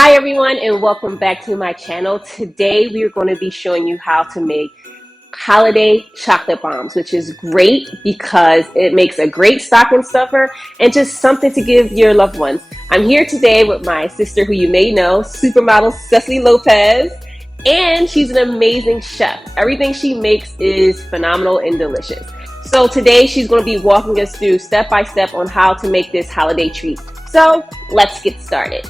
Hi everyone and welcome back to my channel. Today we are going to be showing you how to make holiday chocolate bombs, which is great because it makes a great stocking stuffer and just something to give your loved ones. I'm here today with my sister who you may know, Super Model Sessilee Lopez, and she's an amazing chef. Everything she makes is phenomenal and delicious. So today she's going to be walking us through step by step on how to make this holiday treat. So let's get started.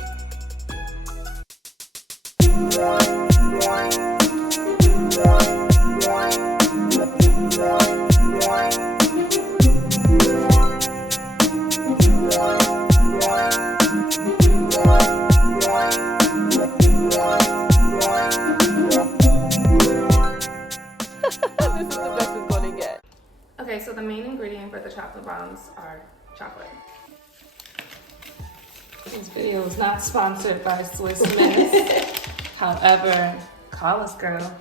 Okay, so the main ingredient for the chocolate bombs are chocolate. This video is not sponsored by Swiss Miss. However, call us, girl.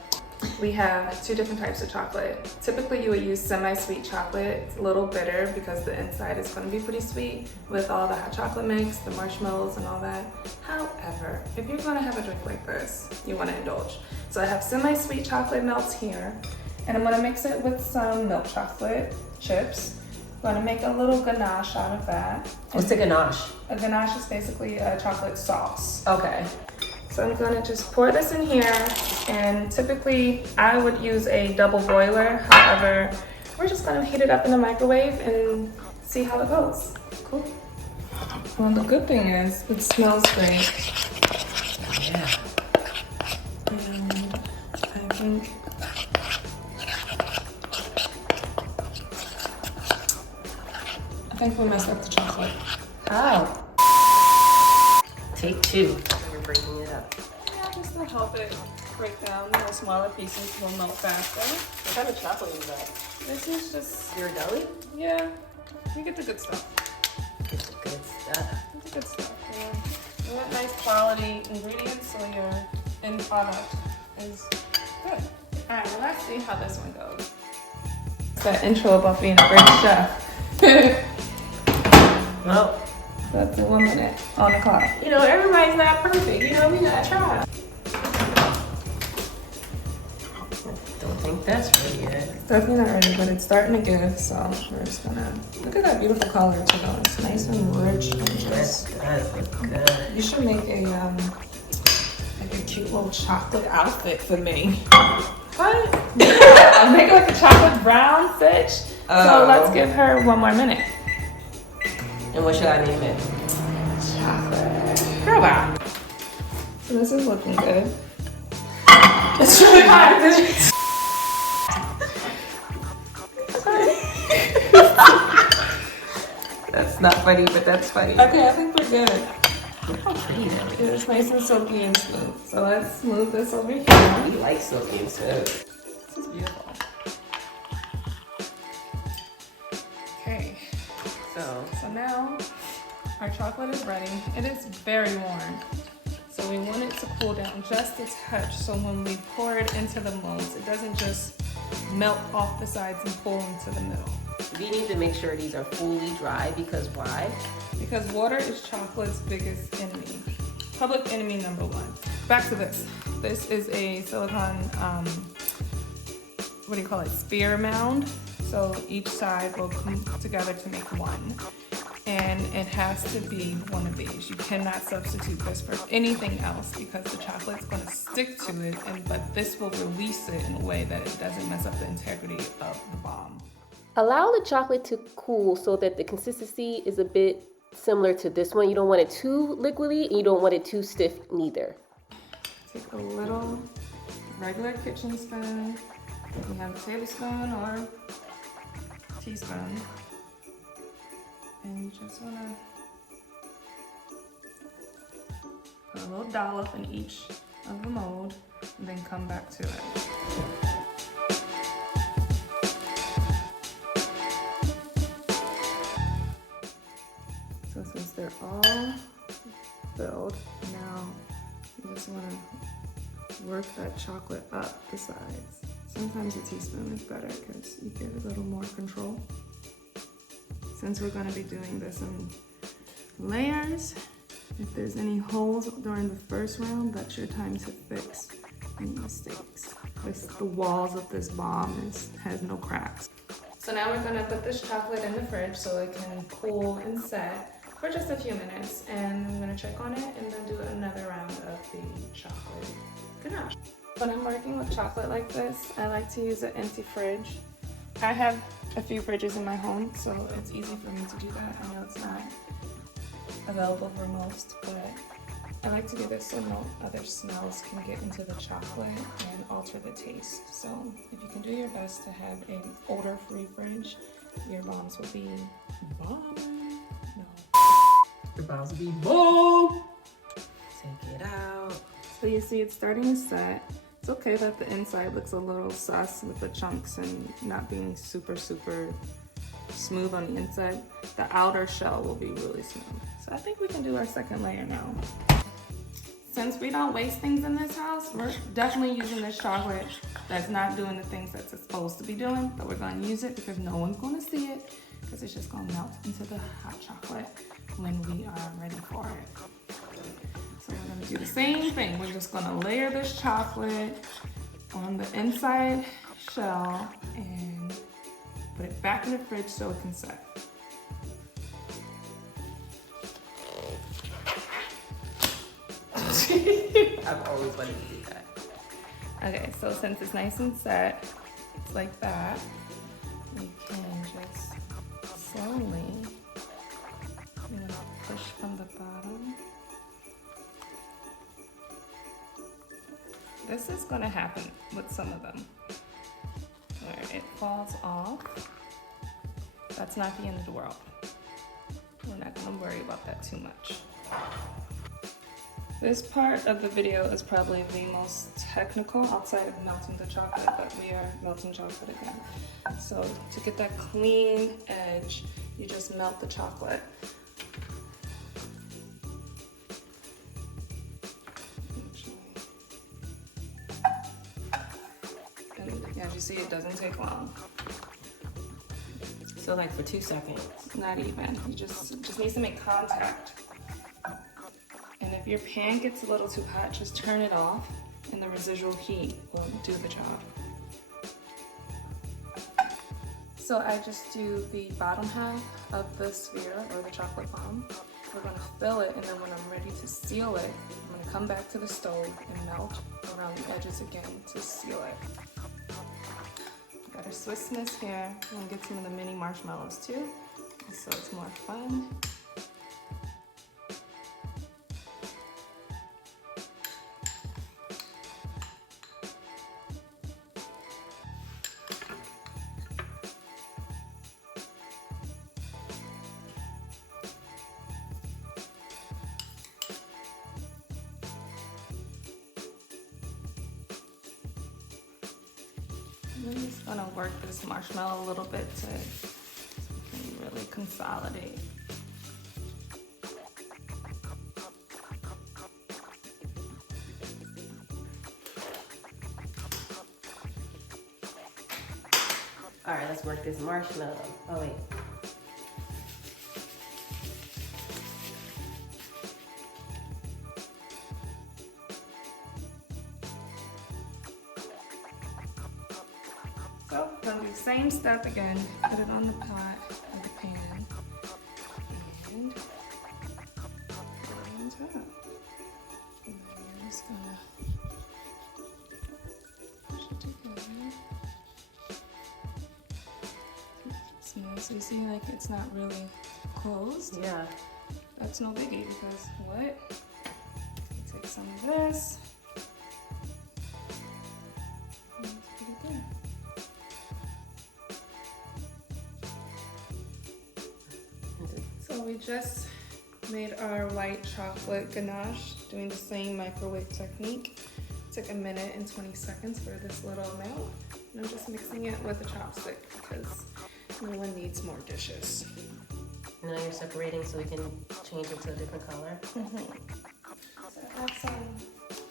We have two different types of chocolate. Typically, you would use semi-sweet chocolate. It's a little bitter because the inside is going to be pretty sweet with all the hot chocolate mix, the marshmallows, and all that. However, if you're going to have a drink like this, you want to indulge. So I have semi-sweet chocolate melts here. And I'm gonna mix it with some milk chocolate chips. I'm gonna make a little ganache out of that. What's a ganache? A ganache is basically a chocolate sauce. Okay. So I'm gonna just pour this in here, and typically I would use a double boiler. However, we're just gonna heat it up in the microwave and see how it goes. Cool. Well, the good thing is it smells great. Yeah. And I think we messed up the chocolate. How? Take two. We're breaking it up. Yeah, just to help it break down. The smaller pieces will melt faster. What kind of chocolate is that? This is just Ghirardelli? Yeah, you get the good stuff. Get the good stuff. Get the good stuff. Yeah. You want nice quality ingredients so your end product is good. All right, well, let's see how this one goes. It's that intro about being a great chef. Well, that's 1 minute on the clock. you know, everybody's not perfect. You know, we gotta try. Don't think that's ready yet. It's definitely not ready, but it's starting to give, so we're just gonna look at that beautiful color too, though. It's nice and rich and just. That looks good. You should make a like a cute little chocolate outfit for me. What? Yeah, I'll make like a chocolate brown stitch. So let's give her 1 more minute. And what should I name it? Chocolate. Girl, wow. So this is looking good. It's really hot. That's not funny, but that's funny. Okay, I think we're good. Look how pretty that is. It's nice and silky and smooth. So let's smooth this over here. We like silky and smooth. This is beautiful. Okay. So now our chocolate is ready. It is very warm. So we want it to cool down just a touch so when we pour it into the molds, it doesn't just melt off the sides and pull into the middle. We need to make sure these are fully dry because why? Because water is chocolate's biggest enemy. Public enemy number 1. Back to this. This is a silicone, what do you call it, sphere mound. So each side will come together to make one. And it has to be one of these. You cannot substitute this for anything else because the chocolate's going to stick to it, but this will release it in a way that it doesn't mess up the integrity of the bomb. Allow the chocolate to cool so that the consistency is a bit similar to this one. You don't want it too liquidy and you don't want it too stiff neither. Take a little regular kitchen spoon. You have a tablespoon or teaspoon. And you just want to put a little dollop in each of the mold and then come back to it. So since they're all filled, now you just want to work that chocolate up the sides. Sometimes a teaspoon is better because you get a little more control. Since we're going to be doing this in layers, If there's any holes during the first round, that's your time to fix any mistakes. The walls of this bomb has no cracks. So now we're gonna put this chocolate in the fridge so it can cool and set for just a few minutes, and I'm gonna check on it and then do another round of the chocolate ganache. When I'm working with chocolate like this, I like to use an empty fridge. I have a few fridges in my home, so it's easy for me to do that. I know it's not available for most, but I like to do this so no other smells can get into the chocolate and alter the taste. So if you can do your best to have an odor-free fridge, your bombs will be bomb. No. Your bombs will be bomb. Take it out. So you see it's starting to set. It's okay that the inside looks a little sus with the chunks and not being super smooth on the inside. The outer shell will be really smooth. So I think we can do our second layer now. Since we don't waste things in this house, we're definitely using this chocolate that's not doing the things that it's supposed to be doing, but we're gonna use it because no one's gonna see it, because it's just gonna melt into the hot chocolate when we are ready for it. So we're gonna do the same thing. We're just gonna layer this chocolate on the inside shell and put it back in the fridge so it can set. I've always wanted to do that. Okay, so since it's nice and set, it's like that, we can just slowly, push from the bottom. This is gonna happen with some of them, where it falls off. That's not the end of the world. We're not gonna worry about that too much. This part of the video is probably the most technical outside of melting the chocolate, but we are melting chocolate again. So to get that clean edge, you just melt the chocolate. And as you see, it doesn't take long. So like for 2 seconds. Not even, it just needs to make contact. And if your pan gets a little too hot, just turn it off and the residual heat will do the job. So I just do the bottom half of the sphere or the chocolate bomb. We're gonna fill it, and then when I'm ready to seal it, I'm gonna come back to the stove and melt around the edges again to seal it. Got our Swiss Miss here. I'm gonna get some of the mini marshmallows too, so it's more fun. I'm just gonna work this marshmallow a little bit to really consolidate. All right, let's work this marshmallow. Oh wait. So I'm gonna do the same step again. Put it on the pot or the pan and put it on top. And then we're just gonna push it together. Smooth. So you see, like, it's not really closed. Yeah. That's no biggie because what? Take some of this. And let's put it there. So we just made our white chocolate ganache doing the same microwave technique. Took a minute and 20 seconds for this little amount. And I'm just mixing it with a chopstick because no one needs more dishes. Now you're separating so we can change it to a different color. So I have some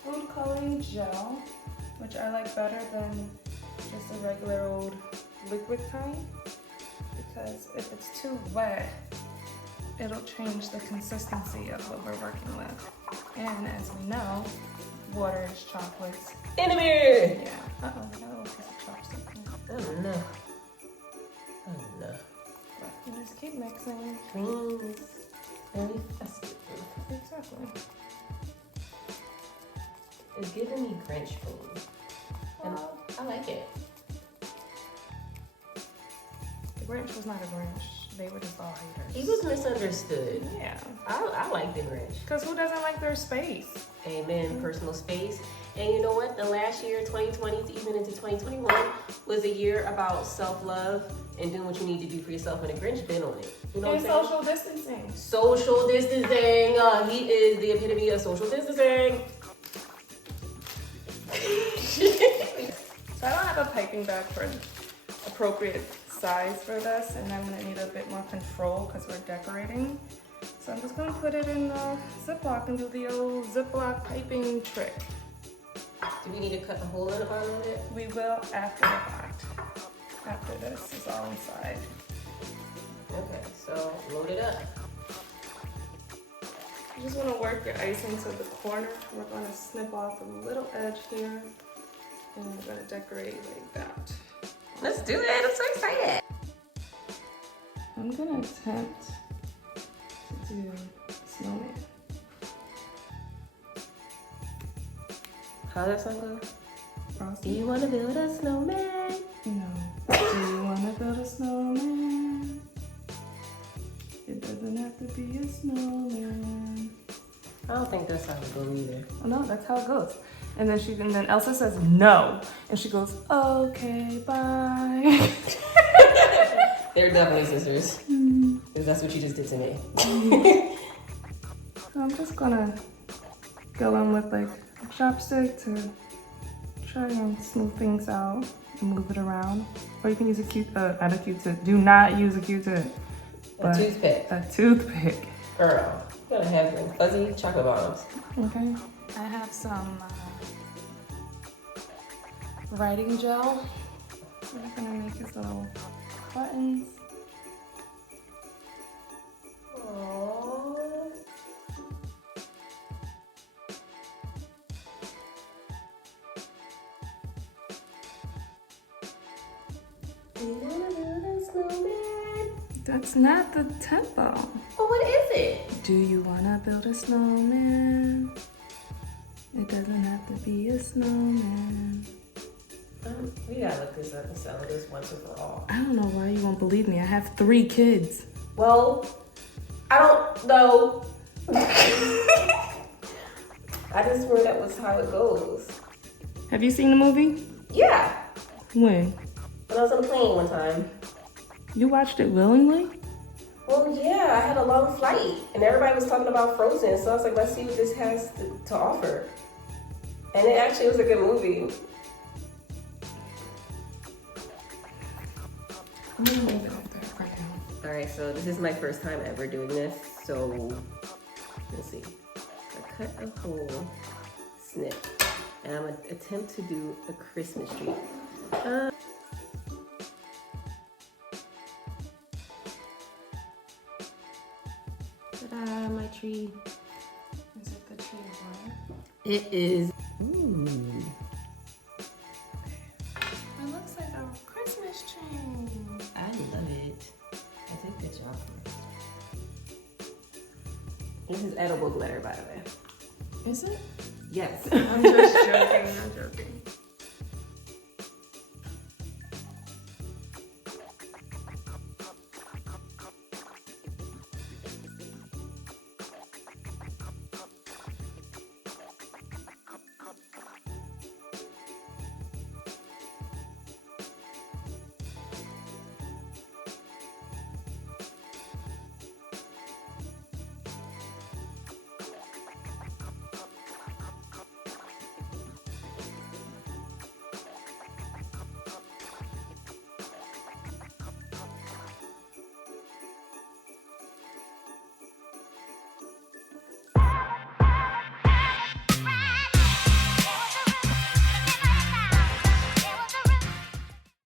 food coloring gel, which I like better than just a regular old liquid kind, because if it's too wet, it'll change the consistency of what we're working with. And as we know, water is chocolate's enemy. Yeah. Uh-oh, I got a little piece of chopstick. Oh no. Oh no. But you just keep mixing. Dreams. Very festive. Exactly. It's giving me Grinch food. And I like it. The Grinch was not a Grinch. They were just all haters. He was misunderstood. Yeah. I like the Grinch. Because who doesn't like their space? Amen. Personal space. And you know what? The last year, 2020 to even into 2021, was a year about self-love and doing what you need to do for yourself. And the Grinch been on it. You know And what I'm saying? social distancing. Social distancing. He is the epitome of social distancing. So I don't have a piping bag for appropriate size for this, and I'm gonna need a bit more control because we're decorating. So I'm just gonna put it in the Ziploc and do the old Ziploc piping trick. Do we need to cut the hole in the bottom of it? We will after the fact. After this is all inside. Okay, so load it up. You just want to work your icing to the corner. We're going to snip off a little edge here, and we're going to decorate like that. Let's do it. I'm so excited. I'm going to attempt to do snowman. How does that song go? Frosty? Do you want to build a snowman? No. Do you want to build a snowman? It doesn't have to be a snowman. I don't think that's how it goes either. Oh, no, that's how it goes. And then Elsa says no, and she goes, okay, bye. They're definitely sisters. Because that's what you just did to me. So I'm just gonna go in with like a chopstick to try and smooth things out and move it around. Or you can use not a Q-tip. Do not use a Q-tip. A toothpick. A toothpick. Girl, you gotta have them fuzzy chocolate bombs. Okay. I have some writing gel. So we're gonna make these little buttons. Aww. Do you wanna build a snowman? That's not the tempo. Oh, what is it? Do you wanna build a snowman? It doesn't have to be a snowman. We gotta look this up and settle this once and for all. I don't know why you won't believe me. I have 3 kids. Well, I don't know. I just swear that was how it goes. Have you seen the movie? Yeah, When? when I was on a plane one time. You watched it willingly? Well, yeah, I had a long flight and everybody was talking about Frozen, so I was like, let's see what this has to offer. And it actually was a good movie. I'm gonna move it up there right now. All right, so this is my first time ever doing this, so we'll see. I cut a hole, snip, and I'm gonna attempt to do a Christmas tree. Ta-da, my tree. Is it the tree of life? It is. Ooh. It looks like a Christmas tree. I love it. I did a good job. This is edible glitter, by the way. Is it? Yes. I'm just joking. I'm joking.